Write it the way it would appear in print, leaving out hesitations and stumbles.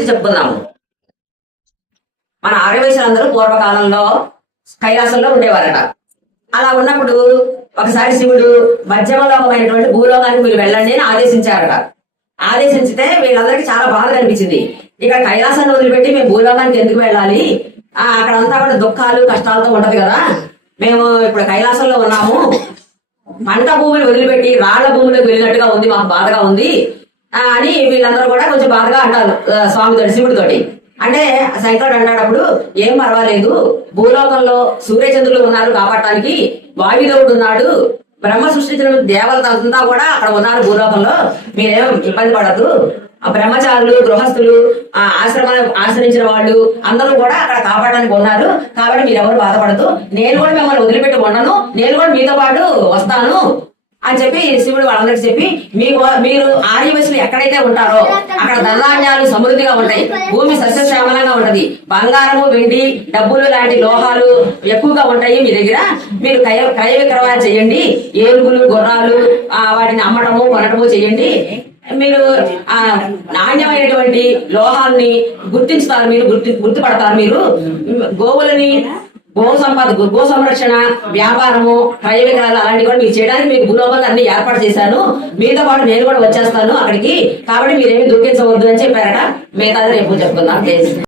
చెప్పుకుందాము. మన ఆర్యవైశ్యులందరూ పూర్వకాలంలో కైలాసంలో ఉండేవారట. అలా ఉన్నప్పుడు ఒకసారి శివుడు మధ్యమలోకమైనటువంటి భూలోకానికి మీరు వెళ్ళండి అని ఆదేశించారట. ఆదేశించితే వీళ్ళందరికీ చాలా బాధ కనిపించింది. ఇక్కడ కైలాసాన్ని వదిలిపెట్టి మేము భూలోకానికి ఎందుకు వెళ్ళాలి, అక్కడంతా కూడా దుఃఖాలు కష్టాలతో ఉంటది కదా, మేము ఇప్పుడు కైలాసంలో ఉన్నాము, పంట భూమిని వదిలిపెట్టి రాళ్ల భూమిలోకి వెళ్ళినట్టుగా ఉంది, మాకు బాధగా ఉంది అని వీళ్ళందరూ కూడా కొంచెం బాధగా అంటారు స్వామితోటి, శివుడితోటి. అంటే శంకరుడు అంటాడప్పుడు, ఏం పర్వాలేదు, భూలోకంలో సూర్యచంద్రులు ఉన్నారు కాపాడటానికి, వాయుదేవుడు ఉన్నాడు, బ్రహ్మ సృష్టించిన దేవతలంతా కూడా అక్కడ ఉన్నారు భూలోకంలో, మీరేం ఇబ్బంది పడద్దు, ఆ బ్రహ్మచారులు గృహస్థులు ఆశ్రమాన్ని ఆశ్రయించిన వాళ్ళు అందరూ కూడా అక్కడ కాపాడడానికి ఉన్నారు, కాబట్టి మీరెవరు బాధపడద్దు, నేను కూడా మిమ్మల్ని వదిలిపెట్టి ఉండను, నేను కూడా మీతో పాటు వస్తాను అని చెప్పి శివుడు వాళ్ళందరికీ చెప్పి, మీరు ఆర్యవైశ్యులు ఎక్కడైతే ఉంటారో అక్కడ ధనధాన్యాలు సమృద్ధిగా ఉంటాయి, భూమి సస్యశ్యామలంగా ఉంటది, బంగారము వెండి డబ్బులు లాంటి లోహాలు ఎక్కువగా ఉంటాయి మీ దగ్గర, మీరు క్రయ విక్రయాలు చేయండి, ఏనుగులు గుర్రాలు వాటిని అమ్మటము కొనటము చేయండి, మీరు నాణ్యమైనటువంటి లోహాన్ని గుర్తించుతారు, మీరు గుర్తుపడతారు, మీరు గోవులని గో సంరక్షణ వ్యాపారము క్రయ విక్రయాలు అలాంటివి కూడా మీరు చేయడానికి మీకు భూలోకంలో అన్ని ఏర్పాటు చేశాను, మీతో పాటు నేను కూడా వచ్చేస్తాను అక్కడికి, కాబట్టి మీరేమి దుఃఖించవద్దు అని చెప్పారట. మిగతాది రేపు చెప్పుకుందాం.